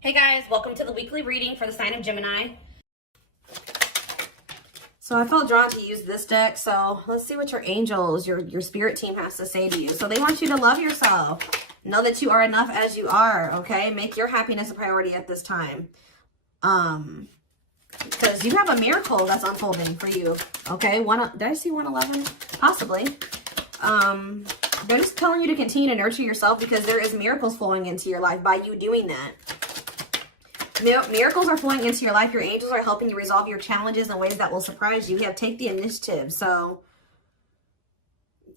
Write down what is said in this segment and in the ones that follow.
Hey guys, welcome to the weekly reading for the sign of Gemini. So I felt drawn to use this deck, so let's see what your angels, your spirit team has to say to you. So they want you to love yourself. Know that you are enough as you are, okay? Make your happiness a priority at this time. Because you have a miracle that's unfolding for you, okay? Did I see 111? Possibly. They're just telling you to continue to nurture yourself because there is miracles flowing into your life by you doing that. Miracles are flowing into your life. Your angels are helping you resolve your challenges in ways that will surprise you. You have take the initiative. So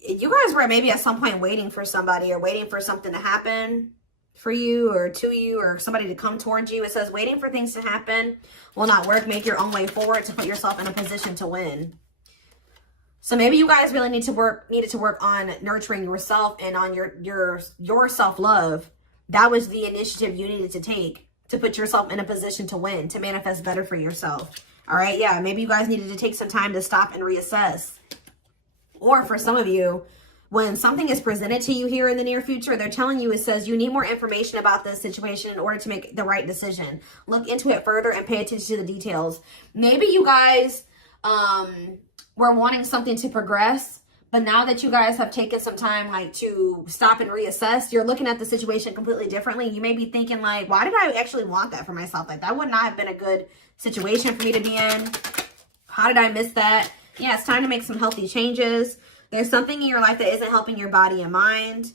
you guys were maybe at some point waiting for somebody or waiting for something to happen for you or to you or somebody to come towards you. It says waiting for things to happen will not work. Make your own way forward to put yourself in a position to win. So maybe you guys really needed to work on nurturing yourself and on your self-love. That was the initiative you needed to take to put yourself in a position to win, to manifest better for yourself. All right, yeah, maybe you guys needed to take some time to stop and reassess. Or for some of you, when something is presented to you here in the near future, they're telling you, it says you need more information about this situation in order to make the right decision. Look into it further and pay attention to the details. Maybe you guys were wanting something to progress, but now that you guys have taken some time like to stop and reassess, you're looking at the situation completely differently. You may be thinking like, why did I actually want that for myself? Like that would not have been a good situation for me to be in. How did I miss that? Yeah, it's time to make some healthy changes. There's something in your life that isn't helping your body and mind.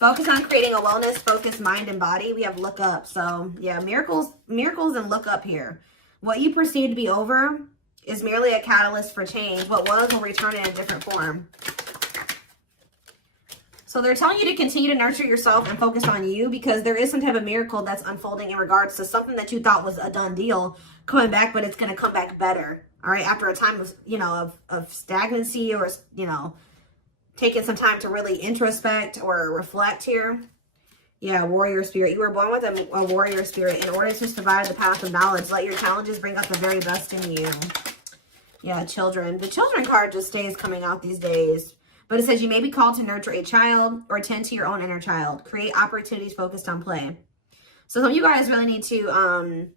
Focus on creating a wellness-focused mind and body. We have look up. So yeah, miracles and look up here. What you perceive to be over is merely a catalyst for change. What was will return in a different form. So they're telling you to continue to nurture yourself and focus on you because there is some type of miracle that's unfolding in regards to something that you thought was a done deal coming back, but it's going to come back better. All right. After a time of, of stagnancy or, taking some time to really introspect or reflect here. Yeah, warrior spirit. You were born with a warrior spirit. In order to survive the path of knowledge, let your challenges bring out the very best in you. Yeah, children. The children card just stays coming out these days. But it says you may be called to nurture a child or tend to your own inner child. Create opportunities focused on play. So some of you guys really need to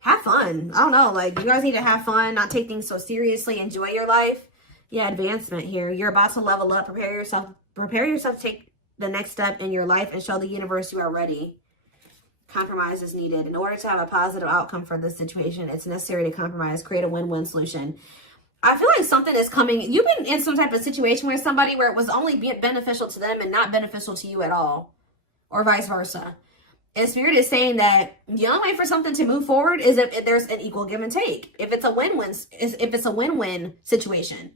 have fun. I don't know. Like, you guys need to have fun, not take things so seriously. Enjoy your life. Yeah, advancement here. You're about to level up. Prepare yourself to take the next step in your life and show the universe you are ready. Compromise is needed. In order to have a positive outcome for this situation, it's necessary to compromise, create a win-win solution. I feel like something is coming. You've been in some type of situation where somebody where it was only beneficial to them and not beneficial to you at all, or vice versa. And Spirit is saying that the only way for something to move forward is if there's an equal give and take. If it's a win-win situation.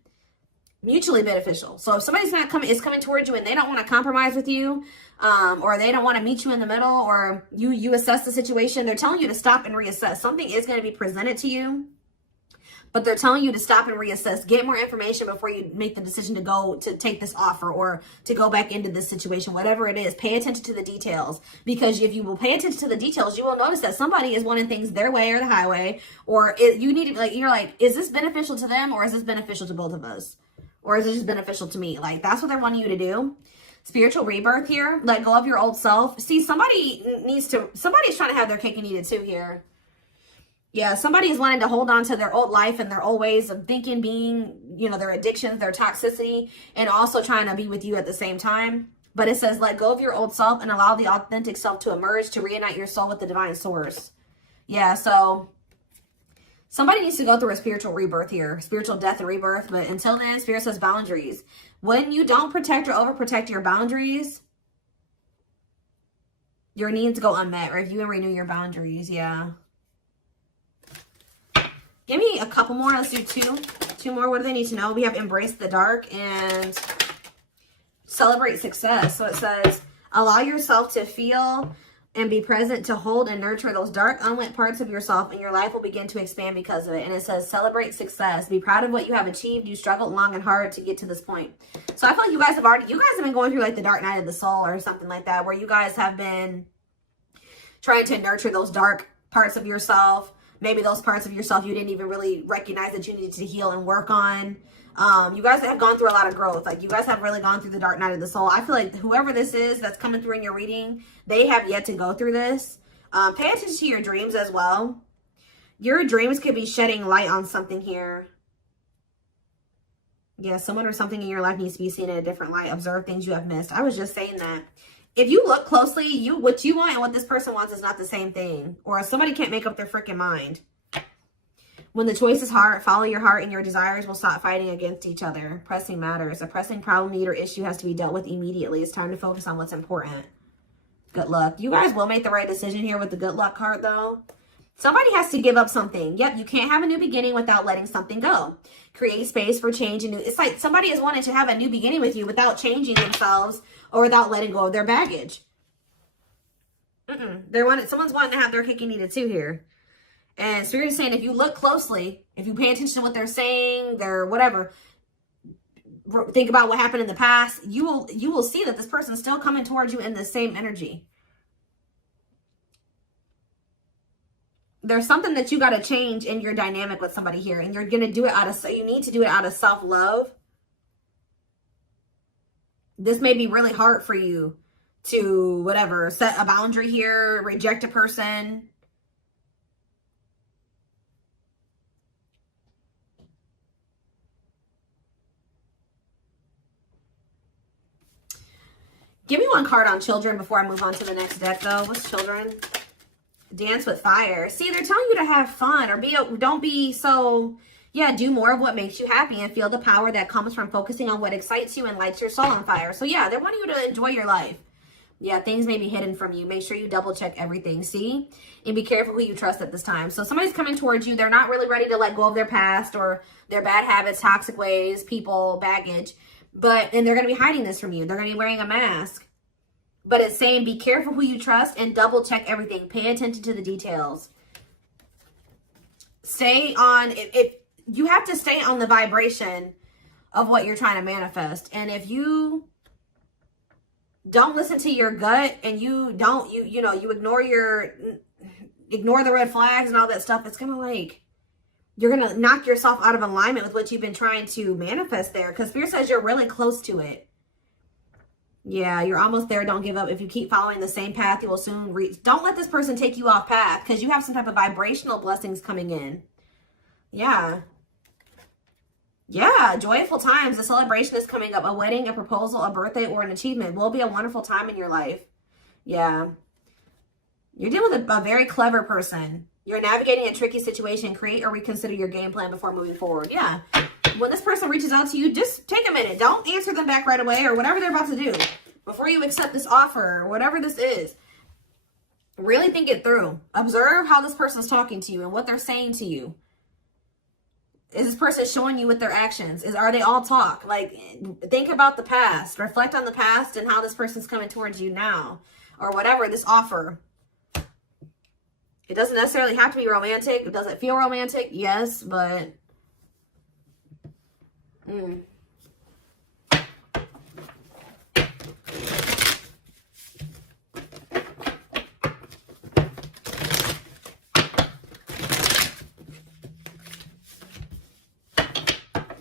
Mutually beneficial. So if somebody's is coming towards you and they don't want to compromise with you, or they don't want to meet you in the middle, or you assess the situation, they're telling you to stop and reassess. Something is going to be presented to you, but they're telling you to stop and reassess. Get more information before you make the decision to take this offer or to go back into this situation. Whatever it is, pay attention to the details, because if you will pay attention to the details, you will notice that somebody is wanting things their way or the highway, or you need to you're like, is this beneficial to them or is this beneficial to both of us? Or is it just beneficial to me? Like, that's what they're wanting you to do. Spiritual rebirth here. Let go of your old self. See, somebody's trying to have their cake and eat it too here. Yeah, somebody is wanting to hold on to their old life and their old ways of thinking, being, their addictions, their toxicity, and also trying to be with you at the same time. But it says, let go of your old self and allow the authentic self to emerge, to reunite your soul with the divine source. Yeah, so somebody needs to go through a spiritual rebirth here, spiritual death and rebirth. But until then, Spirit says boundaries. When you don't protect or overprotect your boundaries, your needs go unmet. Review and renew your boundaries. Yeah. Give me a couple more. Let's do two more. What do they need to know? We have embrace the dark and celebrate success. So it says, allow yourself to feel and be present to hold and nurture those dark, unlit parts of yourself, and your life will begin to expand because of it. And it says, celebrate success. Be proud of what you have achieved. You struggled long and hard to get to this point. So I feel like you guys have been going through like the dark night of the soul or something like that, where you guys have been trying to nurture those dark parts of yourself. Maybe those parts of yourself you didn't even really recognize that you needed to heal and work on. You guys have gone through a lot of growth. Like, you guys have really gone through the dark night of the soul. I feel like whoever this is that's coming through in your reading, they have yet to go through this. Pay attention to your dreams as well. Your dreams could be shedding light on something here. Yeah, someone or something in your life needs to be seen in a different light. Observe things you have missed. I was just saying that. If you look closely, what you want and what this person wants is not the same thing. Or somebody can't make up their freaking mind. When the choice is hard, follow your heart and your desires will stop fighting against each other. Pressing matters. A pressing problem, need, or issue has to be dealt with immediately. It's time to focus on what's important. Good luck. You guys will make the right decision here with the good luck card, though. Somebody has to give up something. Yep, you can't have a new beginning without letting something go. Create space for change. And it's like somebody is wanting to have a new beginning with you without changing themselves or without letting go of their baggage. Someone's wanting to have their cake and eat it too here. And Spirit is saying, if you look closely, if you pay attention to what they're saying, their whatever, think about what happened in the past, you will see that this person's still coming towards you in the same energy. There's something that you got to change in your dynamic with somebody here, and you're going to do it you need to do it out of self-love. This may be really hard for you to, whatever, set a boundary here, reject a person. Give me one card on children before I move on to the next deck, though. What's children? Dance with fire. See, they're telling you to have fun or don't be so, yeah, do more of what makes you happy and feel the power that comes from focusing on what excites you and lights your soul on fire. So, yeah, they're wanting you to enjoy your life. Yeah, things may be hidden from you. Make sure you double check everything, see? And be careful who you trust at this time. So somebody's coming towards you. They're not really ready to let go of their past or their bad habits, toxic ways, people, baggage. And they're going to be hiding this from you. They're going to be wearing a mask. But it's saying be careful who you trust and double check everything. Pay attention to the details. Stay on, you have to stay on the vibration of what you're trying to manifest. And if you don't listen to your gut and you ignore the red flags and all that stuff, it's going to like, you're going to knock yourself out of alignment with what you've been trying to manifest there. Because Spirit says you're really close to it. Yeah, you're almost there. Don't give up. If you keep following the same path, you will soon reach. Don't let this person take you off path because you have some type of vibrational blessings coming in. Yeah. Yeah, joyful times. A celebration is coming up. A wedding, a proposal, a birthday, or an achievement will be a wonderful time in your life. Yeah. You're dealing with a very clever person. You're navigating a tricky situation. Create or reconsider your game plan before moving forward. Yeah. When this person reaches out to you, just take a minute. Don't answer them back right away or whatever they're about to do. Before you accept this offer or whatever this is, really think it through. Observe how this person's talking to you and what they're saying to you. Is this person showing you with their actions? Are they all talk? Like, think about the past. Reflect on the past and how this person's coming towards you now. Or whatever, this offer. It doesn't necessarily have to be romantic. Does it feel romantic? Yes, but...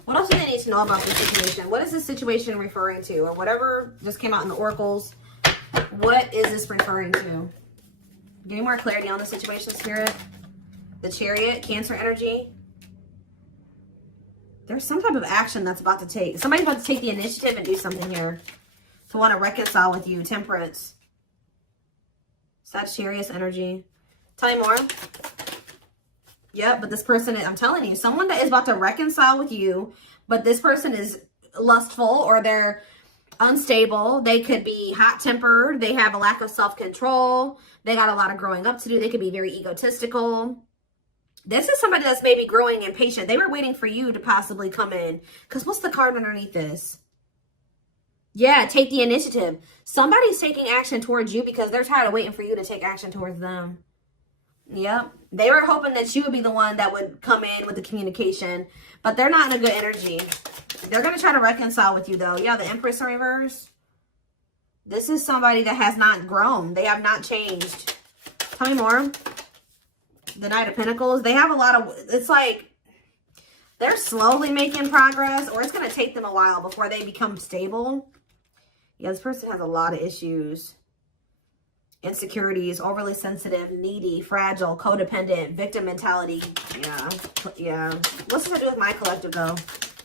What else do they need to know about this situation? What is this situation referring to? Or whatever just came out in the oracles. What is this referring to? Give me more clarity on the situation, Spirit. The Chariot, Cancer energy. There's some type of action that's about to take. Somebody's about to take the initiative and do something here. To want to reconcile with you. Temperance. Sagittarius energy. Tell me more. Yep, but this person, I'm telling you, someone that is about to reconcile with you, but this person is lustful or they're unstable. They could be hot-tempered. They have a lack of self-control. They got a lot of growing up to do. They could be very egotistical. This is somebody that's maybe growing impatient. They were waiting for you to possibly come in. Because what's the card underneath this? Yeah, take the initiative. Somebody's taking action towards you because they're tired of waiting for you to take action towards them. Yep. They were hoping that you would be the one that would come in with the communication. But they're not in a good energy. They're going to try to reconcile with you, though. Yeah, the Empress in reverse. This is somebody that has not grown. They have not changed. Tell me more. The Knight of Pentacles. They have a lot of... It's like... They're slowly making progress, or it's going to take them a while before they become stable. Yeah, this person has a lot of issues. Insecurities, overly sensitive, needy, fragile, codependent, victim mentality. Yeah. What's this to do with my collective, though?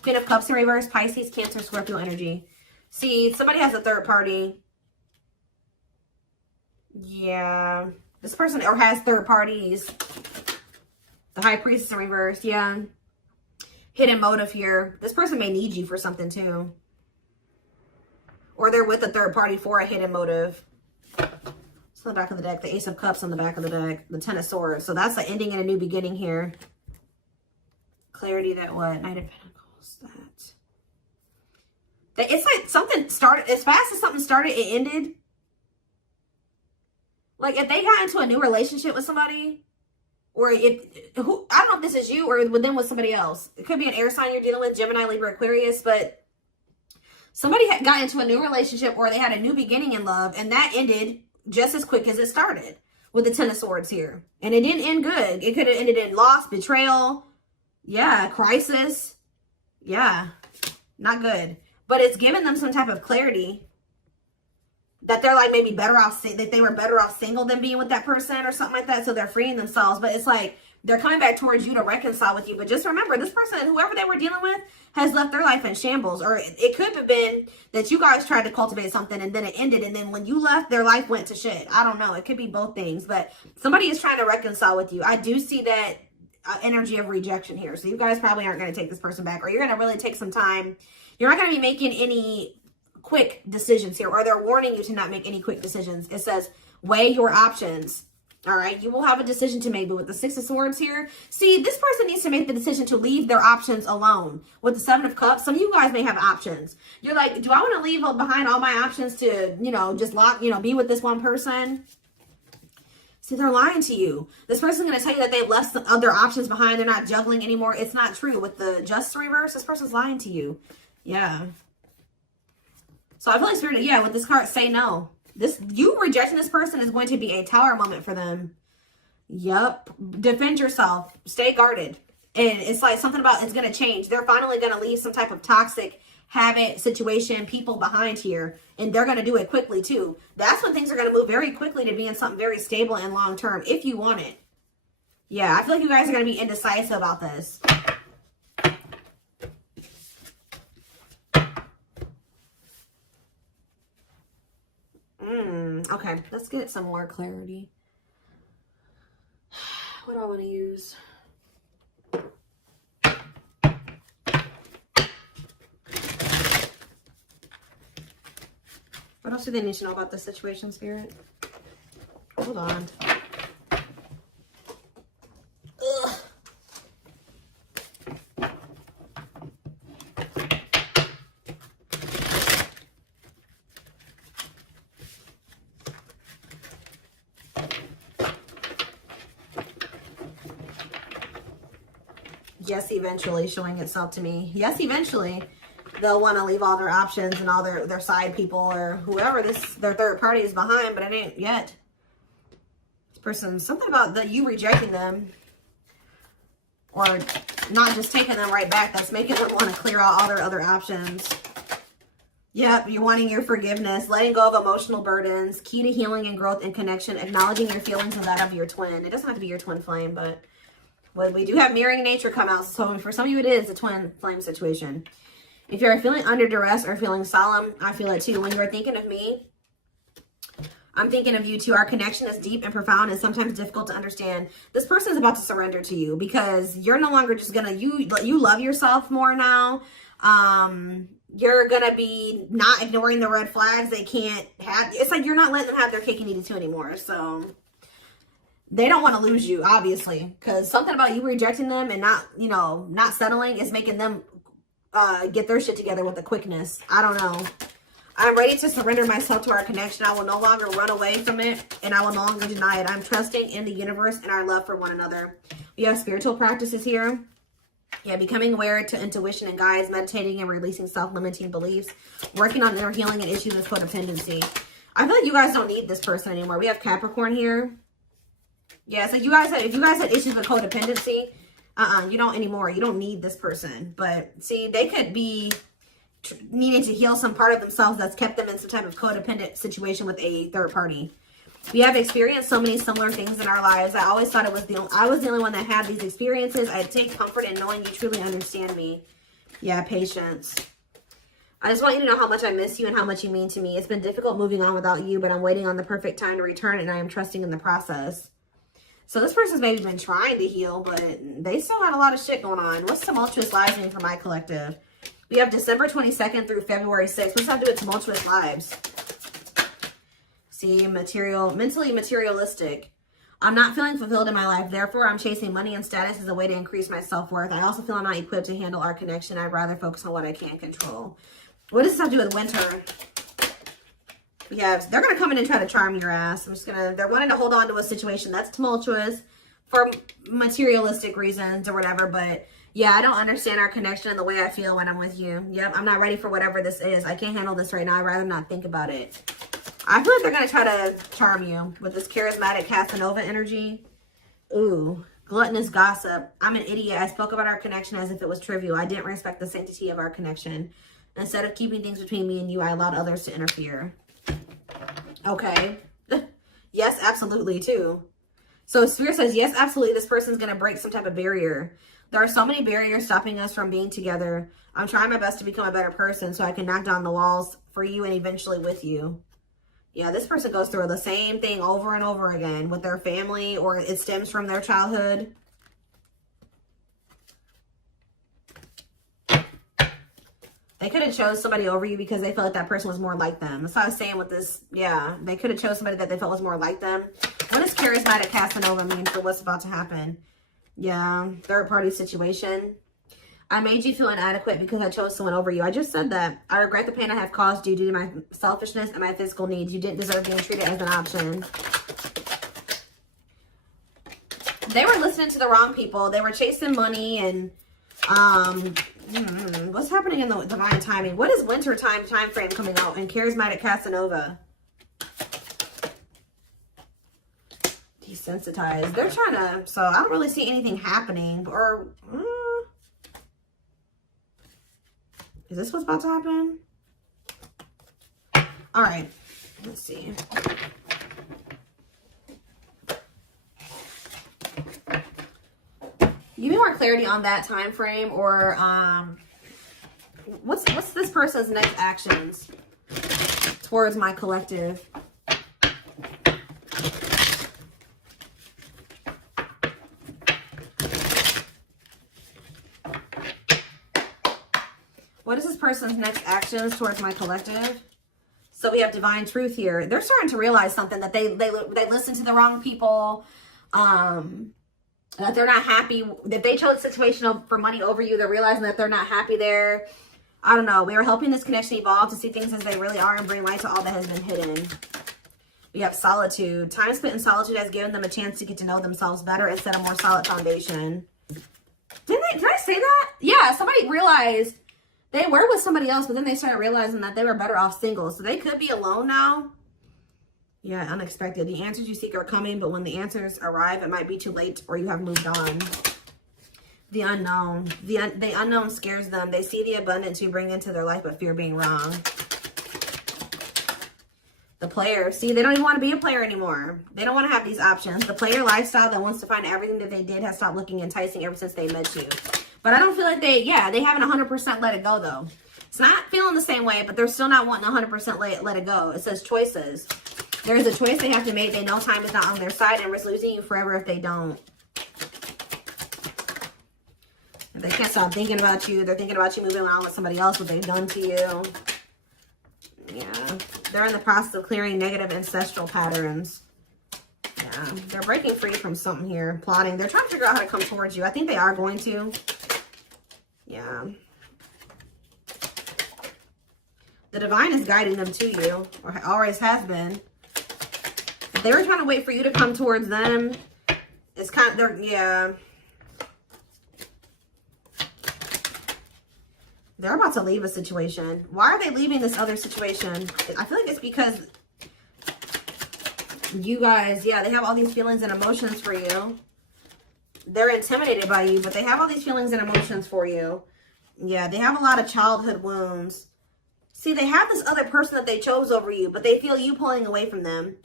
Queen of Cups in reverse, Pisces, Cancer, Scorpio energy. See, somebody has a third party. Yeah. This person or has third parties. The High Priestess in reverse. Yeah. Hidden motive here. This person may need you for something too. Or they're with a third party for a hidden motive. It's on the back of the deck. The Ace of Cups on the back of the deck. The Ten of Swords. So that's the ending and a new beginning here. Clarity that what? Knight of Pentacles. That. It's like something started. As fast as something started, it ended. Like if they got into a new relationship with somebody, or I don't know if this is you or with them with somebody else. It could be an air sign you're dealing with, Gemini, Libra, Aquarius, but somebody got into a new relationship or they had a new beginning in love, and that ended just as quick as it started with the Ten of Swords here. And it didn't end good. It could have ended in loss, betrayal, yeah, crisis. Yeah, not good. But it's given them some type of clarity that they're like maybe better off, that they were better off single than being with that person or something like that. So they're freeing themselves. But it's like they're coming back towards you to reconcile with you. But just remember, this person, whoever they were dealing with, has left their life in shambles. Or it could have been that you guys tried to cultivate something and then it ended. And then when you left, their life went to shit. I don't know. It could be both things. But somebody is trying to reconcile with you. I do see that energy of rejection here. So you guys probably aren't going to take this person back. Or you're going to really take some time. You're not going to be making any quick decisions here, or they're warning you to not make any quick decisions. It says weigh your options. All right, you will have a decision to make. But with the Six of Swords here, see, this person needs to make the decision to leave their options alone. With the Seven of Cups, some of you guys may have options. You're like, do I want to leave behind all my options to, just be with this one person? See, they're lying to you. This person's going to tell you that they've left some other options behind. They're not juggling anymore. It's not true. With the Justice reverse, this person's lying to you. Yeah. So I feel like Spirit, yeah, with this card, say no. You rejecting this person is going to be a tower moment for them. Yep. Defend yourself. Stay guarded. And it's like something about it's going to change. They're finally going to leave some type of toxic habit, situation, people behind here. And they're going to do it quickly too. That's when things are going to move very quickly to being something very stable and long term if you want it. Yeah, I feel like you guys are going to be indecisive about this. Okay, let's get some more clarity. What do I want to use? What else do they need to know about this situation, Spirit? Hold on. Ugh. Yes, eventually showing itself to me. Yes, eventually they'll want to leave all their options and all their side people or whoever their third party is behind, but it ain't yet. This person, something about you rejecting them or not just taking them right back, that's making them want to clear out all their other options. Yep, you're wanting your forgiveness, letting go of emotional burdens, key to healing and growth and connection, acknowledging your feelings and that of your twin. It doesn't have to be your twin flame, but well, we do have mirroring nature come out. So for some of you, it is a twin flame situation. If you're feeling under duress or feeling solemn, I feel it too. When you're thinking of me, I'm thinking of you too. Our connection is deep and profound and sometimes difficult to understand. This person is about to surrender to you because you're no longer just gonna, you love yourself more now. You're gonna be not ignoring the red flags they can't have. It's like you're not letting them have their cake and eat it too anymore. So they don't want to lose you, obviously, because something about you rejecting them and not settling is making them get their shit together with a quickness. I don't know. I'm ready to surrender myself to our connection. I will no longer run away from it, and I will no longer deny it. I'm trusting in the universe and our love for one another. We have spiritual practices here. Yeah, becoming aware to intuition and guides, meditating and releasing self-limiting beliefs, working on inner healing and issues of codependency. I feel like you guys don't need this person anymore. We have Capricorn here. Yeah, so if you guys had issues with codependency, You don't anymore. You don't need this person. But see, they could be needing to heal some part of themselves that's kept them in some type of codependent situation with a third party. We have experienced so many similar things in our lives. I always thought I was the only one that had these experiences. I take comfort in knowing you truly understand me. Yeah, patience. I just want you to know how much I miss you and how much you mean to me. It's been difficult moving on without you, but I'm waiting on the perfect time to return, and I am trusting in the process. So this person's maybe been trying to heal, but they still had a lot of shit going on. What's tumultuous lives mean for my collective? We have December 22nd through February 6th. What's that to do with tumultuous lives? See, mentally materialistic. I'm not feeling fulfilled in my life. Therefore, I'm chasing money and status as a way to increase my self-worth. I also feel I'm not equipped to handle our connection. I'd rather focus on what I can control. What does this have to do with winter? Yeah, they're going to come in and try to charm your ass. They're wanting to hold on to a situation that's tumultuous for materialistic reasons or whatever. But yeah, I don't understand our connection and the way I feel when I'm with you. Yep, I'm not ready for whatever this is. I can't handle this right now. I'd rather not think about it. I feel like they're going to try to charm you with this charismatic Casanova energy. Ooh, gluttonous gossip. I'm an idiot. I spoke about our connection as if it was trivial. I didn't respect the sanctity of our connection. Instead of keeping things between me and you, I allowed others to interfere. Okay. Yes, absolutely, too. So Spirit says, yes, absolutely, this person's going to break some type of barrier. There are so many barriers stopping us from being together. I'm trying my best to become a better person so I can knock down the walls for you and eventually with you. Yeah, this person goes through the same thing over and over again with their family, or it stems from their childhood. They could have chose somebody over you because they felt like that person was more like them. That's what I was saying with this. Yeah, they could have chose somebody that they felt was more like them. What does charismatic Casanova mean for what's about to happen? Yeah, third party situation. I made you feel inadequate because I chose someone over you. I just said that. I regret the pain I have caused you due to my selfishness and my physical needs. You didn't deserve being treated as an option. They were listening to the wrong people. They were chasing money and what's happening in the divine timing? What is winter time frame coming out in charismatic Casanova? Desensitized. They're trying to, so I don't really see anything happening. Or is this what's about to happen? All right, let's see. Give me more clarity on that time frame, or what's this person's next actions towards my collective? What is this person's next actions towards my collective? So we have divine truth here. They're starting to realize something, that they listened to the wrong people. That they're not happy, that they chose a situation for money over you. They're realizing that they're not happy there. I don't know. We are helping this connection evolve to see things as they really are and bring light to all that has been hidden. We have solitude. Time spent in solitude has given them a chance to get to know themselves better and set a more solid foundation. Did I say that? Yeah, somebody realized they were with somebody else, but then they started realizing that they were better off single. So they could be alone now. Yeah, unexpected. The answers you seek are coming, but when the answers arrive, it might be too late or you have moved on. The unknown. The unknown scares them. They see the abundance you bring into their life, but fear being wrong. The player. See, they don't even want to be a player anymore. They don't want to have these options. The player lifestyle that wants to find everything that they did has stopped looking enticing ever since they met you. But I don't feel like they haven't 100% let it go, though. It's not feeling the same way, but they're still not wanting 100% let it go. It says choices. There is a choice they have to make. They know time is not on their side and risk losing you forever if they don't. They can't stop thinking about you. They're thinking about you moving on with somebody else, what they've done to you. Yeah. They're in the process of clearing negative ancestral patterns. Yeah. They're breaking free from something here. Plotting. They're trying to figure out how to come towards you. I think they are going to. Yeah. The divine is guiding them to you, or always has been. If they were trying to wait for you to come towards them, it's kind of, yeah. They're about to leave a situation. Why are they leaving this other situation? I feel like it's because you guys, yeah, they have all these feelings and emotions for you. they're intimidated by you, but they have all these feelings and emotions for you. Yeah, they have a lot of childhood wounds. See, they have this other person that they chose over you, but they feel you pulling away from them.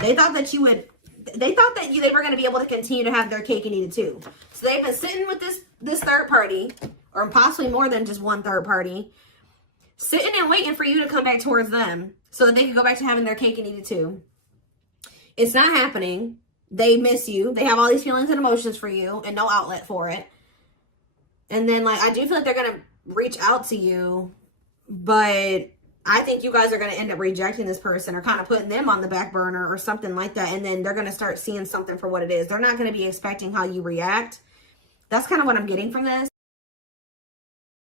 They thought that you would, they thought that they were going to be able to continue to have their cake and eat it too. So they've been sitting with this third party, or possibly more than just one third party, sitting and waiting for you to come back towards them so that they can go back to having their cake and eat it too. It's not happening. They miss you. They have all these feelings and emotions for you and no outlet for it. And then, like, I do feel like they're going to reach out to you, but I think you guys are going to end up rejecting this person or kind of putting them on the back burner or something like that. And then they're going to start seeing something for what it is. They're not going to be expecting how you react. That's kind of what I'm getting from this.